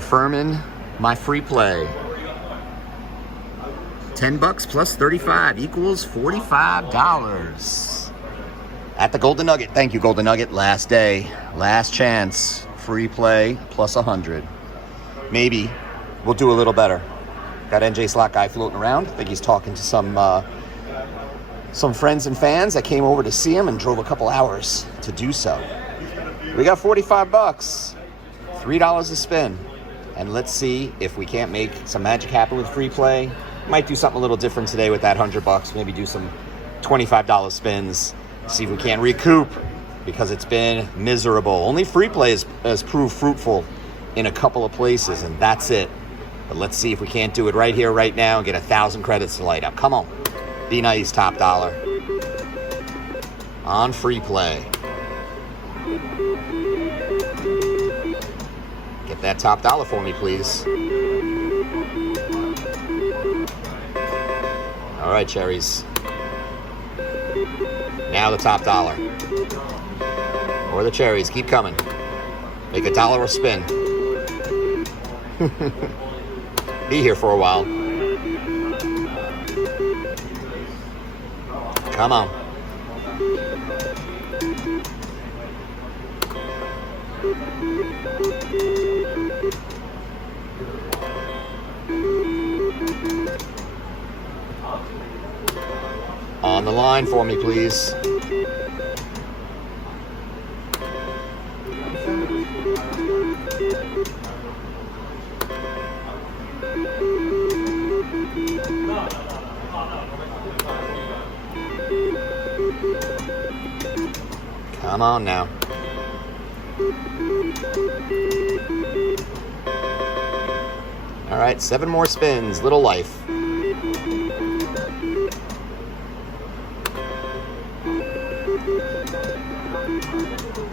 confirming my free play. 10 bucks plus 35 equals $45 at the Golden Nugget. Thank you, Golden Nugget. Last day, last chance, free play plus 100. Maybe we'll do a little better. Got NJ Slot guy floating around. I think he's talking to some friends and fans that came over to see him and drove a couple hours to do so. We got 45 bucks, $3 a spin. And let's see if we can't make some magic happen with free play. Might do something a little different today with that 100 bucks. Maybe do some $25 spins. See if we can't recoup because it's been miserable. Only free play has proved fruitful in a couple of places, and that's it. But let's see if we can't do it right here, right now, and get 1,000 credits to light up. Come on. Be nice, top dollar. On free play. Get that top dollar for me, please. All right, cherries. Now the top dollar. Or the cherries. Keep coming. Make $1 a spin. Be here for a while. Come on. On the line for me, please. Come on now. All right, 7 more spins. Little life.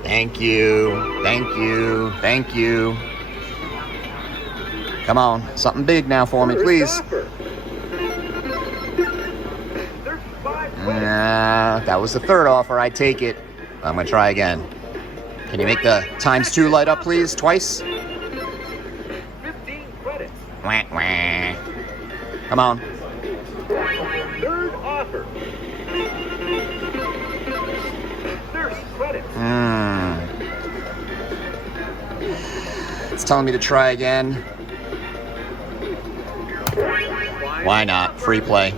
Thank you. Thank you. Thank you. Come on. Something big now for me, please. That was the third offer. I take it. I'm going to try again. Can you make the ×2 light up, please? Twice? 15 credits. Wah, wah. Come on. Third offer. 30 credits. It's telling me to try again. Why not? Free play.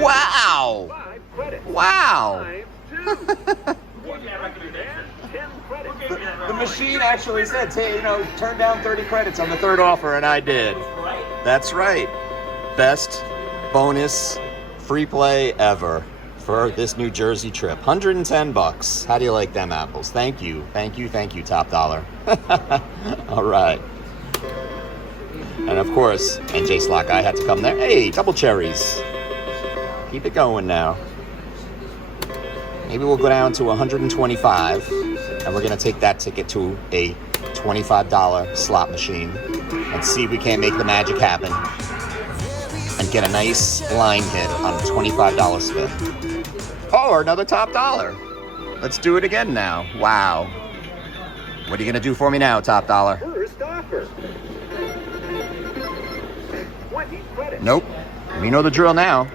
Wow! Wow! The machine actually said, turn down 30 credits on the third offer, and I did. That's right. Best bonus free play ever for this New Jersey trip. 110 bucks. How do you like them apples? Thank you. Thank you. Thank you, top dollar. All right. And of course, NJ Slot guy had to come there. Hey, double cherries. Keep it going now. Maybe we'll go down to 125, and we're going to take that ticket to a $25 slot machine and see if we can't make the magic happen and get a nice line hit on a $25 spin. Oh, another top dollar. Let's do it again now. Wow. What are you going to do for me now, top dollar? First offer. 20 credits. Nope. We know the drill now.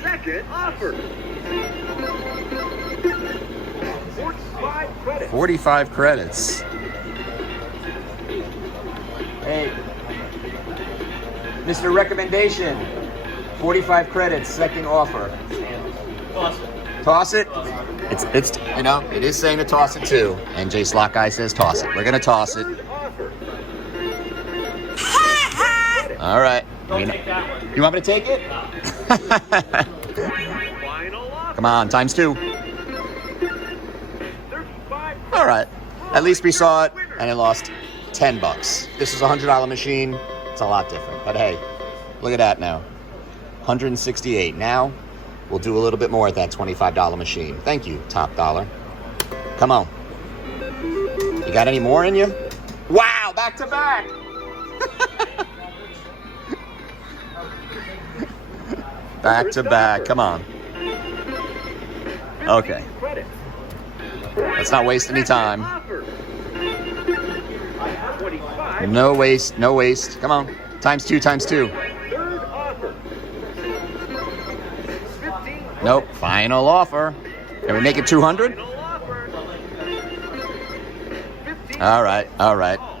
Second offer. 45 credits. 45 credits. Hey, Mr. Recommendation, 45 credits, second offer. Toss it. It's it is saying to toss it too. NJ Slot guy says toss it. We're gonna toss it. All right. You want me to take it? Come on, ×2. All right. At least we saw it, and it lost 10 bucks. This is a $100 machine. It's a lot different. But hey, look at that now. 168. Now, we'll do a little bit more at that $25 machine. Thank you, top dollar. Come on. You got any more in you? Wow, back to back. Back to back. Come on. Okay. Let's not waste any time. No waste, no waste. Come on. Times two, times two. Third offer. 15. Nope. Final offer. Can we make it 200? Final offer. 15. All right, all right. Oh,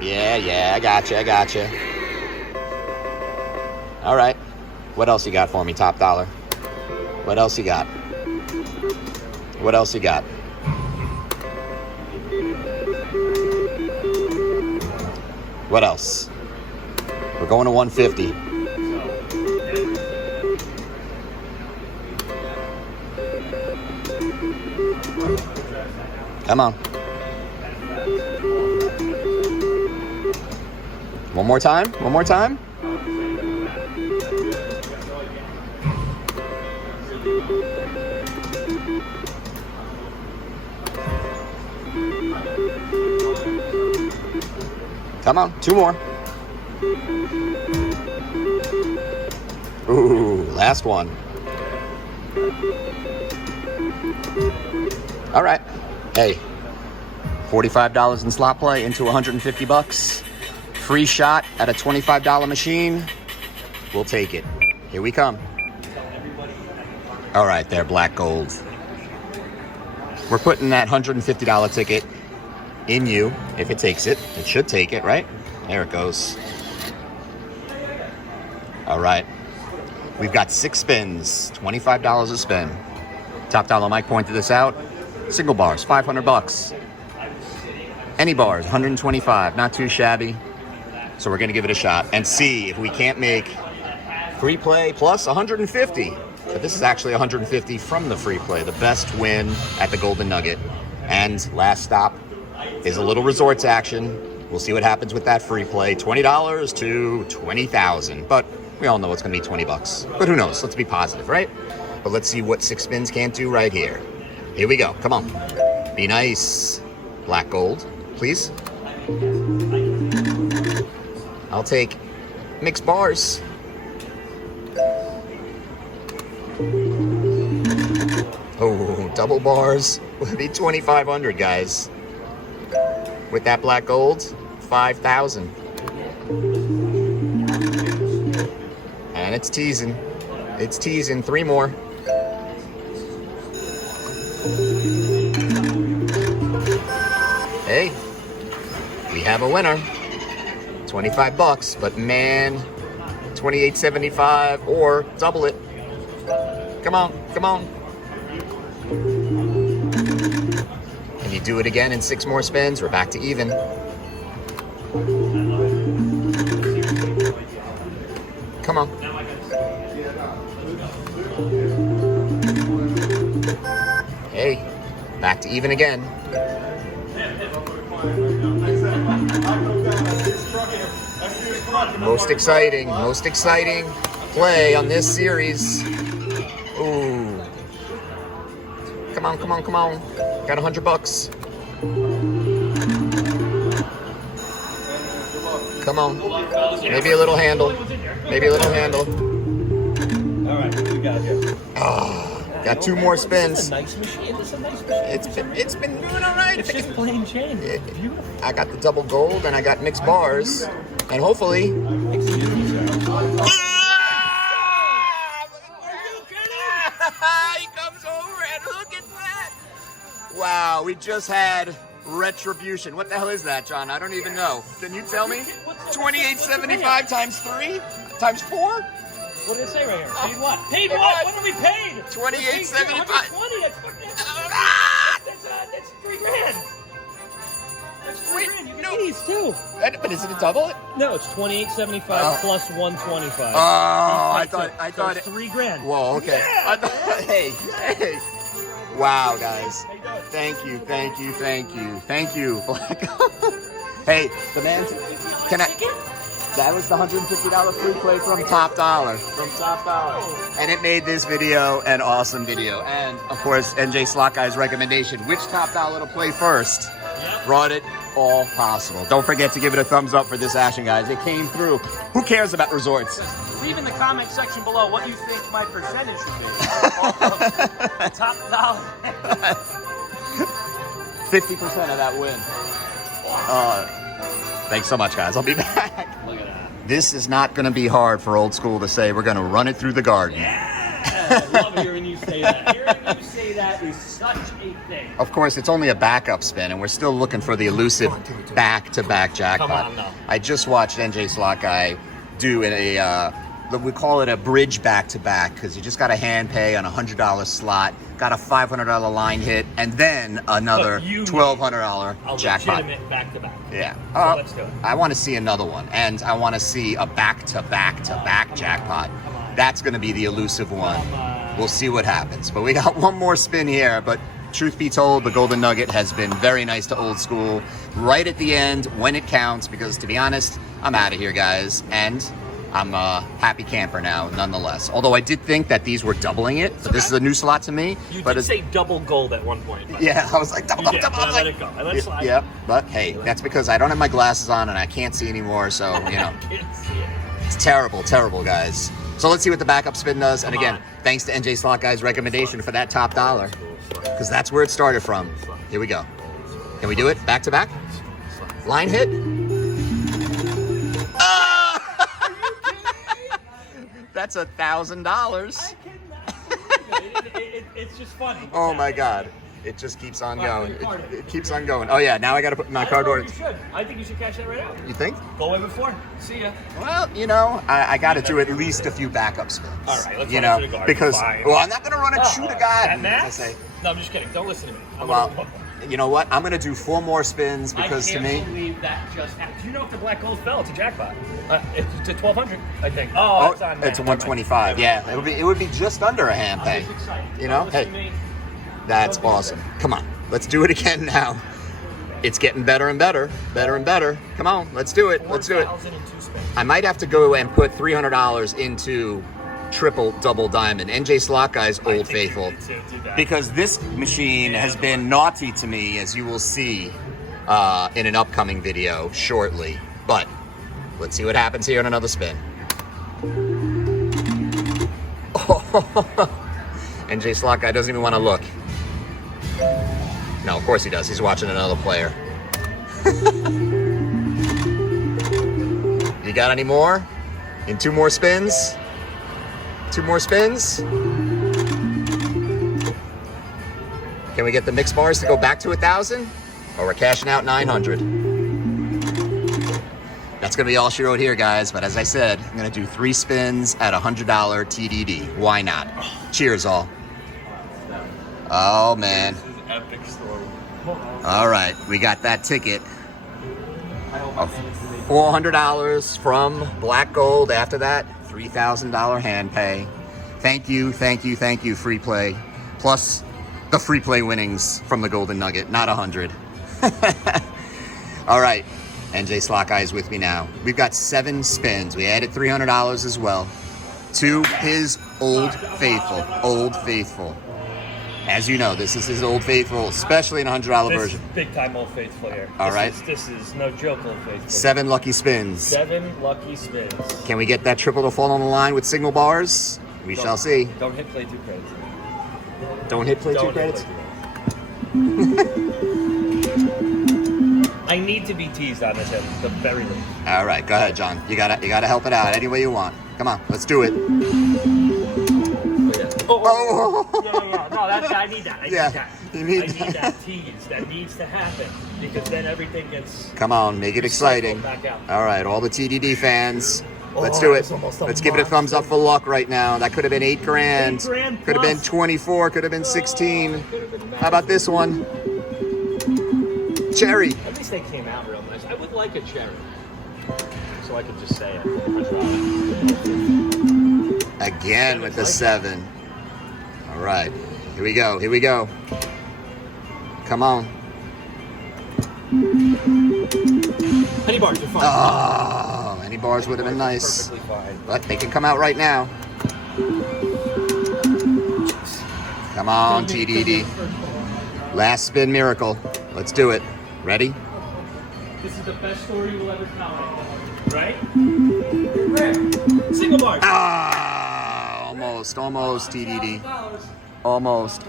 yeah. Yeah, I gotcha. All right. What else you got for me, top dollar? What else you got? What else you got? What else? We're going to 150. Come on. One more time? One more time? Come on, two more. Ooh, last one. All right. Hey, $45 in slot play into $150. Free shot at a $25 machine. We'll take it. Here we come. All right, there, black gold. We're putting that $150 ticket in you. If it takes it, it should take it, right? There it goes. All right. We've got 6 spins, $25 a spin. Top dollar Mike pointed this out. Single bars, $500. Any bars, 125, not too shabby. So we're gonna give it a shot and see if we can't make free play plus 150. But this is actually 150 from the free play, the best win at the Golden Nugget. And last stop is a little resorts action. We'll see what happens with that free play. $20 to $20,000. But we all know it's gonna be $20. But who knows? Let's be positive, right? But let's see what 6 spins can't do right here. Here we go. Come on. Be nice. Black gold, please. I'll take mixed bars. Oh, double bars would be 2,500, guys. With that black gold, 5,000. And it's teasing. It's teasing. 3 more. Hey, we have a winner. $25, but man, $28.75 or double it. Come on, come on. Can you do it again in 6 more spins? We're back to even. Come on. Hey, back to even again. Most exciting play on this series. Ooh. Come on, come on, come on. Got $100. Come on. Maybe a little handle. Maybe a little handle. All right, what do we got here? Oh, got 2 more spins. It's a nice machine. It's a nice machine. It's been doing all right. It's just plain Jane. It's beautiful. I got the double gold and I got mixed bars. And hopefully... Excuse me, sir. He comes over and look at that. Wow, we just had retribution. What the hell is that, John? I don't even know. Can you tell me? $28.75 times 3? Times 4? What did it say right here? Paid what? Paid what? What are we paid? $28.75. That's $3,000. That's $3,000. You no. get these too. But is it a double? No, it's $28.75 plus $125. Oh, I thought it's $3,000. Whoa, okay. Yeah, hey. Wow, guys. Thank you. Hey, the man. Can I? That was the $150 free play from Top Dollar. And it made this video an awesome video. And of course, NJ Slot Guy's recommendation, which Top Dollar to play first, brought it all possible. Don't forget to give it a thumbs up for this action, guys. It came through. Who cares about resorts? Leave in the comment section below what you think my percentage should be. Top dollar. 50% of that win. Thanks so much, guys. I'll be back. Look at that. This is not going to be hard for Old School to say. We're going to run it through the garden. Yeah, I love hearing you say that. Hearing you say that is such a thing. Of course, it's only a backup spin, and we're still looking for the elusive back-to-back jackpot. Come on, no. I just watched NJ Slot Guy do we call it a bridge back-to-back, because you just got a hand pay on a $100 slot, got a $500 line hit, and then another $1,200 jackpot. Legitimate back-to-back. Yeah. So let's do it. I want to see another one, and I want to see a back-to-back-to-back jackpot. Come on. That's going to be the elusive one. Come on. We'll see what happens. But we got one more spin here, but truth be told, the Golden Nugget has been very nice to Old School right at the end when it counts, because to be honest, I'm out of here, guys, and I'm a happy camper now, nonetheless. Although I did think that these were doubling it, but this is a new slot to me. You but did say double gold at one point. But yeah, I was like, double. I let it go. I let it slide. Yeah, but hey, that's because I don't have my glasses on and I can't see anymore, so, you know. Can't see it. It's terrible, terrible, guys. So let's see what the backup spin does. And Come again, on. thanks to NJ Slot Guy's recommendation for that top dollar, because that's where it started from. Here we go. Can we do it back to back? Line hit. Ah! That's $1,000. It's just funny. Oh my God. It just keeps on going. It keeps on going. Oh yeah, now I got to put my card order. You should. I think you should cash that right out. You think? Go away before. See ya. Well, you know, I got to do at least a few backup spins. All right, let's you run know, it to the guard. because Fine. well, I'm not going to run and shoot a guy. That math? I say, No, I'm just kidding. Don't listen to me. well, you know what? I'm going to do 4 more spins because I to can't me. believe that just happened. Do you know if the black gold fell? It's a jackpot. It's to 1,200, I think. Oh, it's on it's a there. 125. Yeah, it would be just under a hand pay. I'm just excited. You know, Don't listen to hey, me. that's awesome. Come on, let's do it again now. It's getting better and better, better and better. Come on, let's do it. Let's do it. 4,002 spins. I might have to go and put $300 into triple double diamond. NJ Slot Guy's Old Faithful. Because this machine has been naughty to me, as you will see in an upcoming video shortly. But let's see what happens here on another spin. NJ Slot Guy doesn't even want to look. No, of course he does. He's watching another player. You got any more? In 2 more spins? 2 more spins? Can we get the mix bars to go back to 1,000? Or we're cashing out 900. That's gonna be all she wrote here, guys. But as I said, I'm gonna do 3 spins at $100 TDD. Why not? Cheers, all. Oh man. This is an epic story. All right, we got that ticket of $400 from Black Gold. After that, $3,000 hand pay. Thank you, thank you, thank you, free play. Plus the free play winnings from the Golden Nugget, not 100. All right, NJ Slot Guy is with me now. We've got 7 spins. We added $300 as well to his Old Faithful. Old Faithful. As you know, this is his Old Faithful, especially in a $100 This version. is big time Old Faithful here. All right. This is no joke, Old Faithful. 7 lucky spins. 7 lucky spins. Can we get that triple to fall on the line with signal bars? We shall see. Don't hit play 2 credits. Don't hit play 2 Don't hit credits. play 2. I need to be teased on this at the very least. All right, go ahead, John. You gotta help it out any way you want. Come on, let's do it. Oh. Yeah. No, I need that. I need Yeah, that. you need I that. need that tease. That needs to happen because then everything gets. Come on, make it exciting. Back out. All right, all the TDD fans, let's Oh, do it. it's almost a Let's give it a thumbs up for luck right now. That could have been 8 grand. 8 grand Could have been plus. 24. Could have been 16. Could've been How about this one? Cherry. At least they came out real nice. I would like a cherry, so I could just say it. Again with the 7. All right, here we go. Here we go. Come on. Penny bars are fine. Oh, any bars would have been nice. Perfectly fine. But they can come out right now. Come on, TDD. Last spin miracle. Let's do it. Ready? This is the best story you will ever tell. Right? Single bars. Ah, almost TDD. Almost.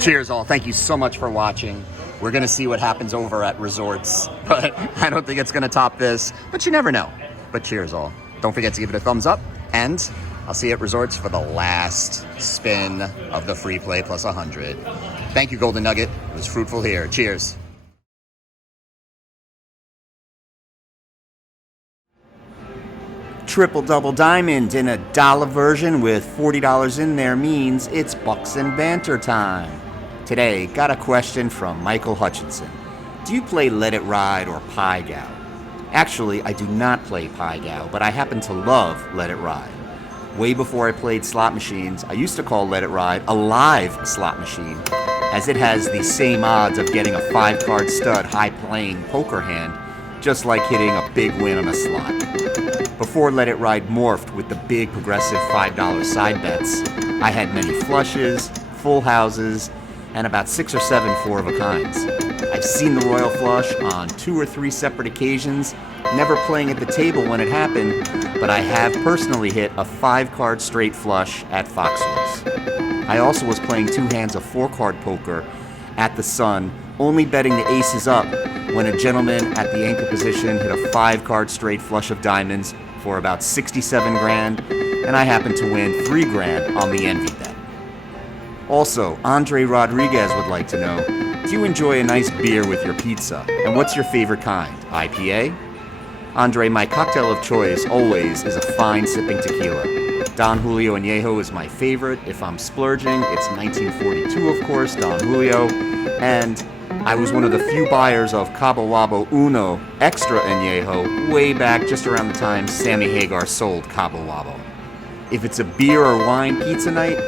Cheers all. Thank you so much for watching. We're going to see what happens over at Resorts, but I don't think it's going to top this, but you never know. But cheers all. Don't forget to give it a thumbs up, and I'll see you at Resorts for the last spin of the free play plus 100. Thank you, Golden Nugget. It was fruitful here. Cheers. Triple double diamond in a dollar version with $40 in there means it's bucks and banter time. Today, got a question from Michael Hutchinson. Do you play Let It Ride or Pie Gow? Actually, I do not play Pie Gow, but I happen to love Let It Ride. Way before I played slot machines, I used to call Let It Ride a live slot machine, as it has the same odds of getting a 5-card stud high-playing poker hand, just like hitting a big win on a slot. Before Let It Ride morphed with the big progressive $5 side bets, I had many flushes, full houses, and about 6 or 7 four-of-a-kinds. I've seen the royal flush on 2 or 3 separate occasions, never playing at the table when it happened, but I have personally hit a 5-card straight flush at Foxwoods. I also was playing 2 hands of 4-card poker at the Sun, only betting the aces up when a gentleman at the anchor position hit a 5-card straight flush of diamonds for about 67 grand, and I happened to win 3 grand on the envy bet. Also, Andre Rodriguez would like to know, do you enjoy a nice beer with your pizza? And what's your favorite kind? IPA? Andre, my cocktail of choice always is a fine sipping tequila. Don Julio Añejo is my favorite. If I'm splurging, it's 1942, of course, Don Julio. And I was one of the few buyers of Cabo Wabo Uno Extra Añejo way back just around the time Sammy Hagar sold Cabo Wabo. If it's a beer or wine pizza night,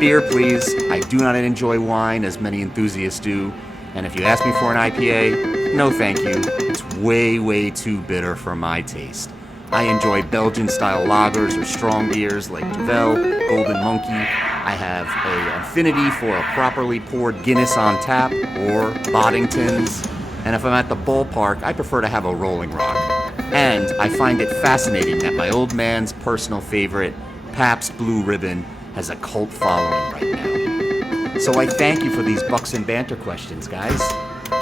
beer please. I do not enjoy wine as many enthusiasts do. And if you ask me for an IPA, no thank you. It's way, way too bitter for my taste. I enjoy Belgian-style lagers or strong beers like Duvel, Golden Monkey. I have an affinity for a properly poured Guinness on tap or Boddingtons. And if I'm at the ballpark, I prefer to have a Rolling Rock. And I find it fascinating that my old man's personal favorite, Pabst Blue Ribbon, has a cult following right now. So I thank you for these bucks and banter questions, guys.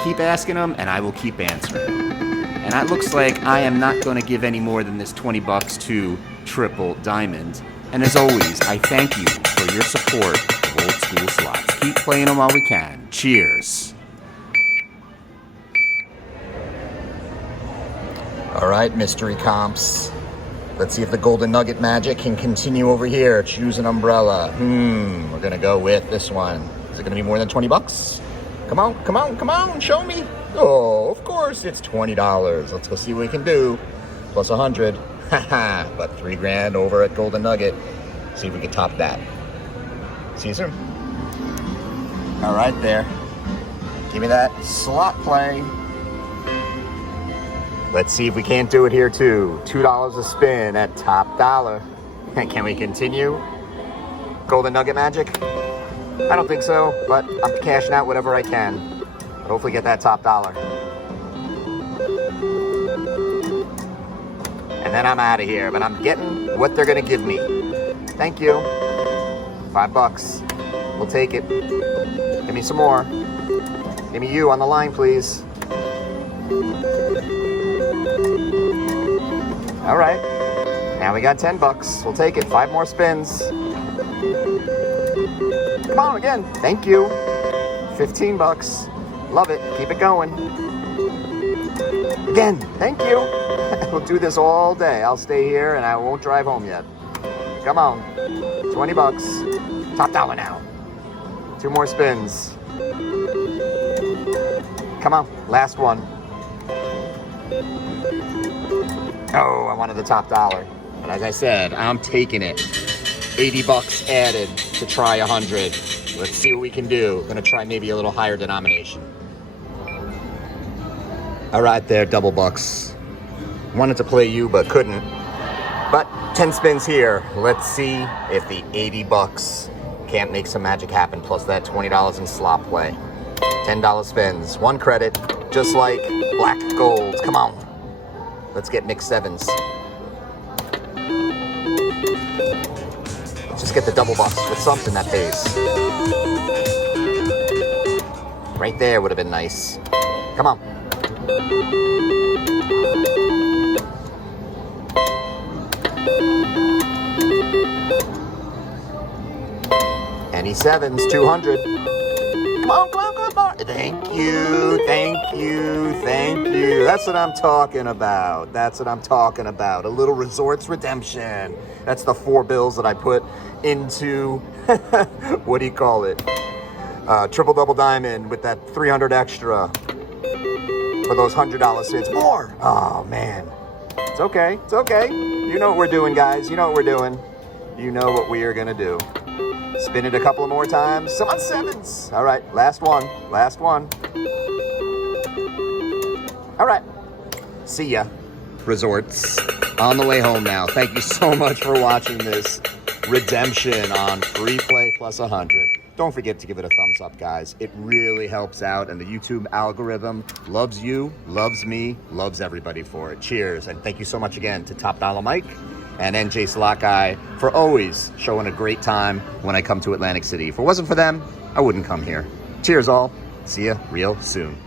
Keep asking them, and I will keep answering. And it looks like I am not going to give any more than this $20 to Triple Diamond. And as always, I thank you for your support of Old School Slots. Keep playing them while we can. Cheers. All right, mystery comps. Let's see if the Golden Nugget magic can continue over here. Choose an umbrella. We're going to go with this one. Is it going to be more than $20? Come on, come on, come on, show me. Oh, of course, it's $20. Let's go see what we can do. Plus 100. Haha, but 3 grand over at Golden Nugget. See if we can top that. Caesar? All right, there. Give me that slot play. Let's see if we can't do it here too. $2 a spin at top dollar. And can we continue? Golden Nugget magic? I don't think so, but I'm cashing out whatever I can. Hopefully get that top dollar. And then I'm out of here, but I'm getting what they're gonna give me. Thank you. $5. We'll take it. Give me some more. Give me you on the line, please. All right, now we got $10. We'll take it. 5 more spins. Come on again. Thank you. $15. Love it. Keep it going. Again. Thank you. We'll do this all day. I'll stay here and I won't drive home yet. Come on. $20. Top dollar now. 2 more spins. Come on. Last one. Oh, I wanted the top dollar. But as I said, I'm taking it. $80 added to try 100. Let's see what we can do. Gonna try maybe a little higher denomination. All right there, double bucks. Wanted to play you, but couldn't. But 10 spins here. Let's see if the $80 can't make some magic happen, plus that $20 in slot play. $10 spins, 1 credit, just like black gold. Come on. Let's get mixed 7s. Let's just get the double bucks with something that pays. Right there would have been nice. Come on. Any sevens, 200. Come on, come on, come on. Thank you, thank you, thank you. That's what I'm talking about. That's what I'm talking about. A little resorts redemption. That's the 4 bills that I put into, what do you call it? Triple double diamond with that 300 extra for those $100 spins. More. Oh, man. It's okay. It's okay. You know what we're doing, guys. You know what we're doing. You know what we are going to do. Spin it a couple more times. Some on sevens. All right, last one. Last one. All right. See ya. Resorts. On the way home now. Thank you so much for watching this redemption on free play plus 100. Don't forget to give it a thumbs up, guys. It really helps out, and the YouTube algorithm loves you, loves me, loves everybody for it. Cheers, and thank you so much again to Top Dollar Mike and NJ Slot Guy for always showing a great time when I come to Atlantic City. If it wasn't for them, I wouldn't come here. Cheers, all. See ya real soon.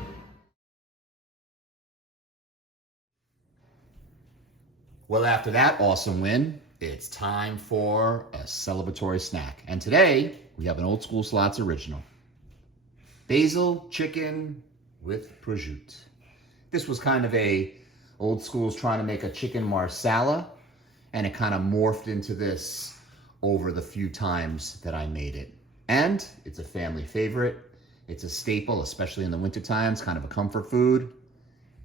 Well, after that awesome win, it's time for a celebratory snack. And today, we have an Old School Slots original. Basil chicken with prosciutto. This was kind of a Old School's trying to make a chicken marsala, and it kind of morphed into this over the few times that I made it. And it's a family favorite. It's a staple, especially in the winter times, kind of a comfort food.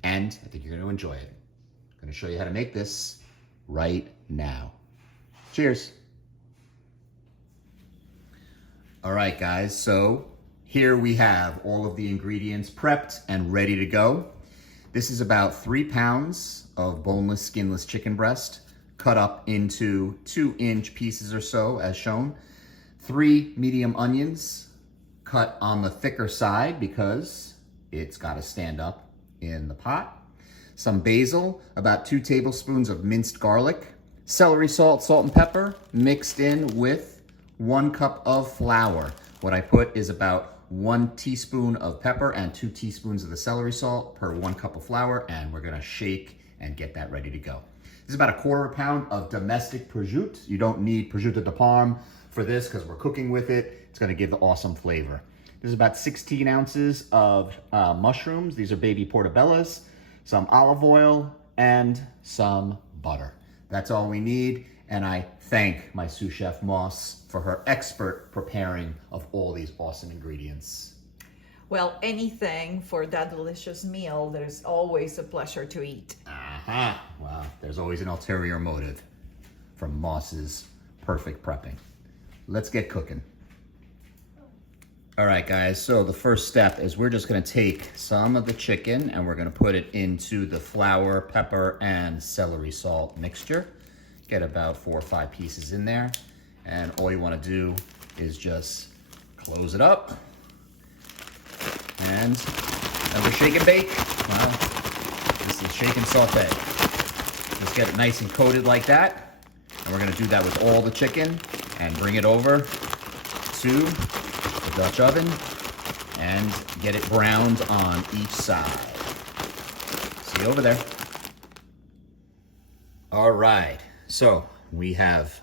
And I think you're going to enjoy it. I'm going to show you how to make this right now. Cheers. All right, guys, so here we have all of the ingredients prepped and ready to go. This is about 3 pounds of boneless, skinless chicken breast, cut up into 2-inch pieces or so, as shown. 3 medium onions, cut on the thicker side because it's got to stand up in the pot. Some basil, about 2 tablespoons of minced garlic, celery salt, salt and pepper, mixed in with 1 cup of flour. What I put is about 1 teaspoon of pepper and 2 teaspoons of the celery salt per 1 cup of flour, and we're gonna shake and get that ready to go. This is about 1/4 pound of domestic prosciutto. You don't need prosciutto di Parma for this because we're cooking with it. It's gonna give the awesome flavor. This is about 16 ounces of mushrooms. These are baby portobellos, some olive oil, and some butter. That's all we need, and I thank my sous chef Moss for her expert preparing of all these awesome ingredients. Well, anything for that delicious meal, there's always a pleasure to eat. Wow, there's always an ulterior motive from Moss's perfect prepping. Let's get cooking. All right, guys, so the first step is we're just gonna take some of the chicken and we're gonna put it into the flour, pepper, and celery salt mixture. Get about 4 or 5 pieces in there. And all you wanna do is just close it up. And never shake and bake. Well, this is shake and saute. Just get it nice and coated like that. And we're gonna do that with all the chicken and bring it over to the Dutch oven and get it browned on each side. See you over there. All right, so we have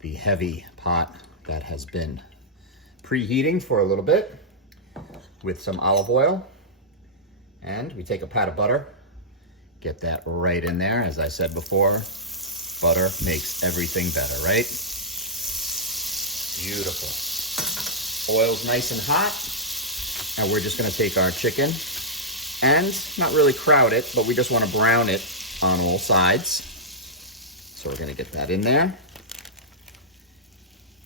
the heavy pot that has been preheating for a little bit with some olive oil. And we take a pat of butter, get that right in there. As I said before, butter makes everything better, right? Beautiful. Oil's nice and hot. And we're just gonna take our chicken and not really crowd it, but we just wanna brown it on all sides. So we're gonna get that in there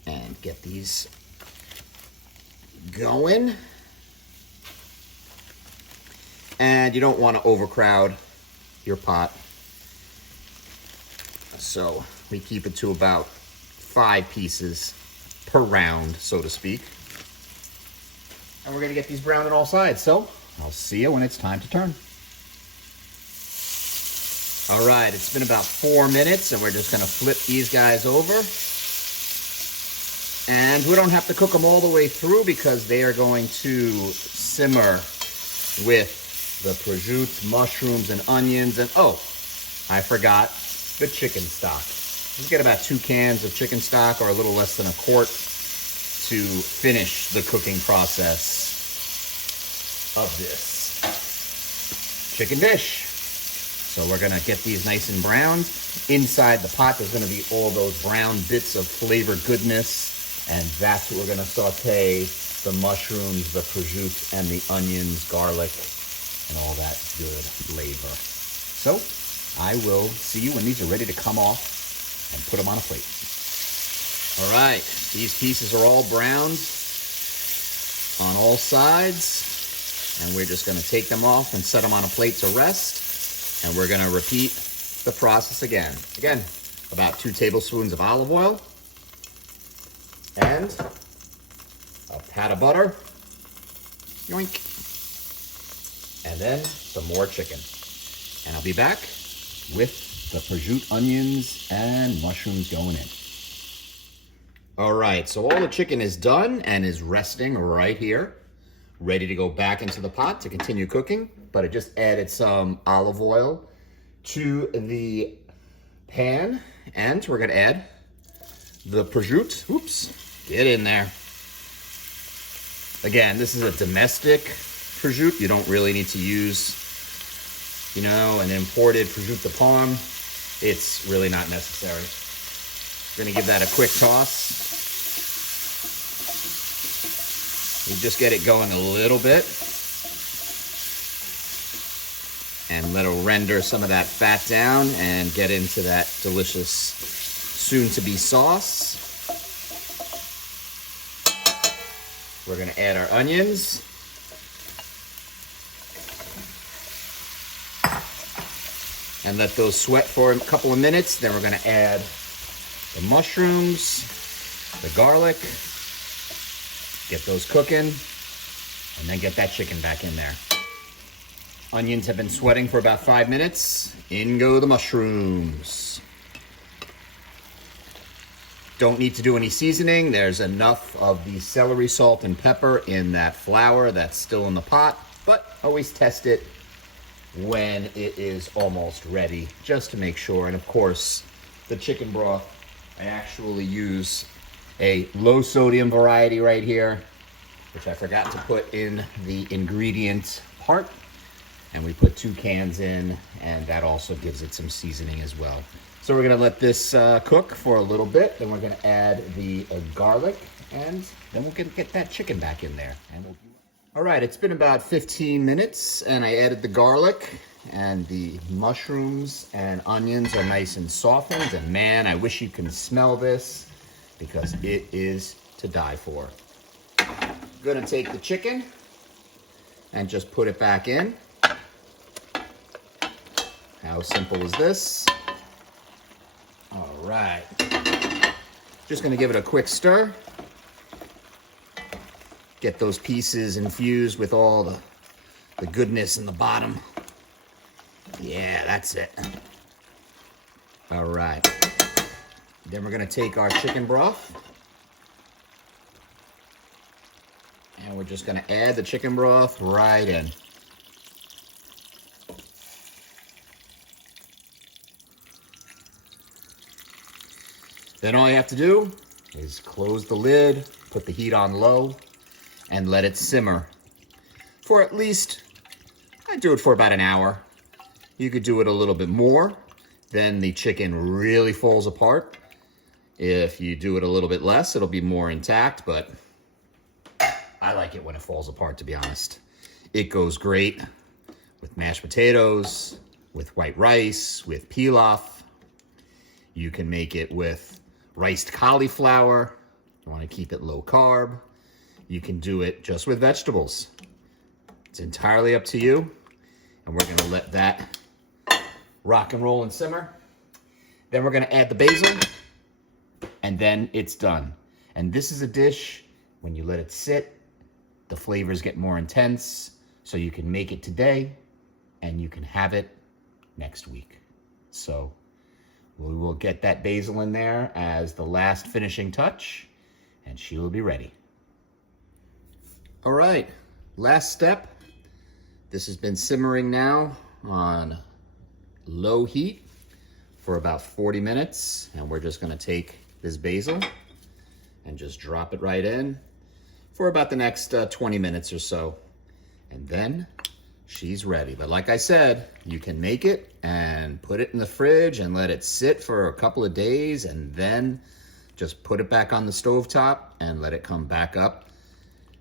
and get these going. And you don't want to overcrowd your pot. So we keep it to about 5 pieces per round, so to speak. And we're gonna get these brown on all sides. So I'll see you when it's time to turn. All right, it's been about 4 minutes and we're just gonna flip these guys over. And we don't have to cook them all the way through because they are going to simmer with the prosciutto, mushrooms, and onions. And oh, I forgot the chicken stock. You get about 2 cans of chicken stock or a little less than a quart to finish the cooking process of this chicken dish. So we're gonna get these nice and browned. Inside the pot, there's gonna be all those brown bits of flavor goodness, and that's what we're gonna saute the mushrooms, the prosciutto, and the onions, garlic, and all that good flavor. So I will see you when these are ready to come off and put them on a plate. All right, these pieces are all browned on all sides, and we're just gonna take them off and set them on a plate to rest. And we're gonna repeat the process again. Again, about 2 tablespoons of olive oil and a pat of butter, yoink, and then some more chicken. And I'll be back with the prosciutto, onions, and mushrooms going in. All right, so all the chicken is done and is resting right here, ready to go back into the pot to continue cooking, but I just added some olive oil to the pan, and we're gonna add the prosciutto. Oops, get in there. Again, this is a domestic prosciutto. You don't really need to use, an imported prosciutto de Parma. It's really not necessary. We're gonna give that a quick toss. You just get it going a little bit and let it render some of that fat down and get into that delicious soon-to-be sauce. We're gonna add our onions. And let those sweat for a couple of minutes. Then we're gonna add the mushrooms, the garlic, get those cooking, and then get that chicken back in there. Onions have been sweating for about 5 minutes. In go the mushrooms. Don't need to do any seasoning. There's enough of the celery salt and pepper in that flour that's still in the pot, but always test it when it is almost ready, just to make sure. And of course, the chicken broth, I actually use a low sodium variety right here, which I forgot to put in the ingredient part. And we put 2 cans in, and that also gives it some seasoning as well. So we're gonna let this cook for a little bit. Then we're gonna add the garlic, and then we'll get that chicken back in there. And all right, it's been about 15 minutes, and I added the garlic, and the mushrooms and onions are nice and softened. And man, I wish you can smell this, because it is to die for. I'm gonna take the chicken and just put it back in. How simple is this? All right. Just gonna give it a quick stir. Get those pieces infused with all the goodness in the bottom. Yeah, that's it. All right. Then we're gonna take our chicken broth, and we're just gonna add the chicken broth right in. Then all you have to do is close the lid, put the heat on low, and let it simmer for at least, I do it for about an hour. You could do it a little bit more, then the chicken really falls apart. If you do it a little bit less, it'll be more intact, but I like it when it falls apart, to be honest. It goes great with mashed potatoes, with white rice, with pilaf. You can make it with riced cauliflower. You want to keep it low carb. You can do it just with vegetables. It's entirely up to you. And we're going to let that rock and roll and simmer. Then we're going to add the basil, and then it's done. And this is a dish, when you let it sit, the flavors get more intense, so you can make it today and you can have it next week. So we will get that basil in there as the last finishing touch, and she will be ready. All right, last step. This has been simmering now on low heat for about 40 minutes, and we're just gonna take this basil and just drop it right in for about the next 20 minutes or so. And then she's ready. But like I said, you can make it and put it in the fridge and let it sit for a couple of days, and then just put it back on the stovetop and let it come back up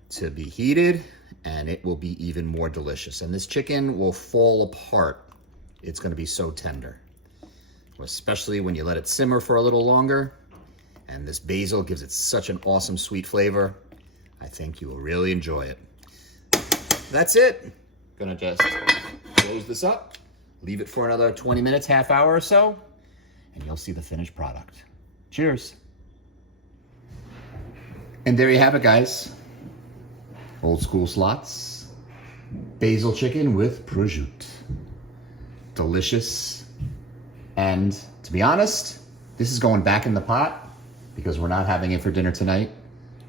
to be heated, and it will be even more delicious. And this chicken will fall apart. It's gonna be so tender, especially when you let it simmer for a little longer. And this basil gives it such an awesome sweet flavor. I think you will really enjoy it. That's it. Gonna just close this up, leave it for another 20 minutes, half hour or so, and you'll see the finished product. Cheers. And there you have it, guys. Old School Slots, basil chicken with prosciutto. Delicious. And to be honest, this is going back in the pot because we're not having it for dinner tonight.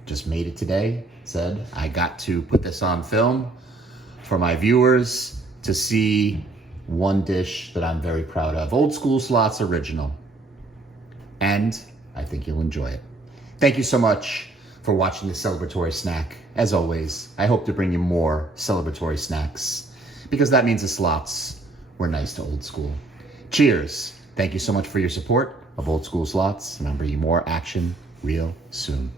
Just made it today. Said I got to put this on film for my viewers to see one dish that I'm very proud of. Old School Slots original. And I think you'll enjoy it. Thank you so much for watching this celebratory snack. As always, I hope to bring you more celebratory snacks because that means the slots were nice to Old School. Cheers. Thank you so much for your support of Old School Slots, and I'll bring you more action real soon.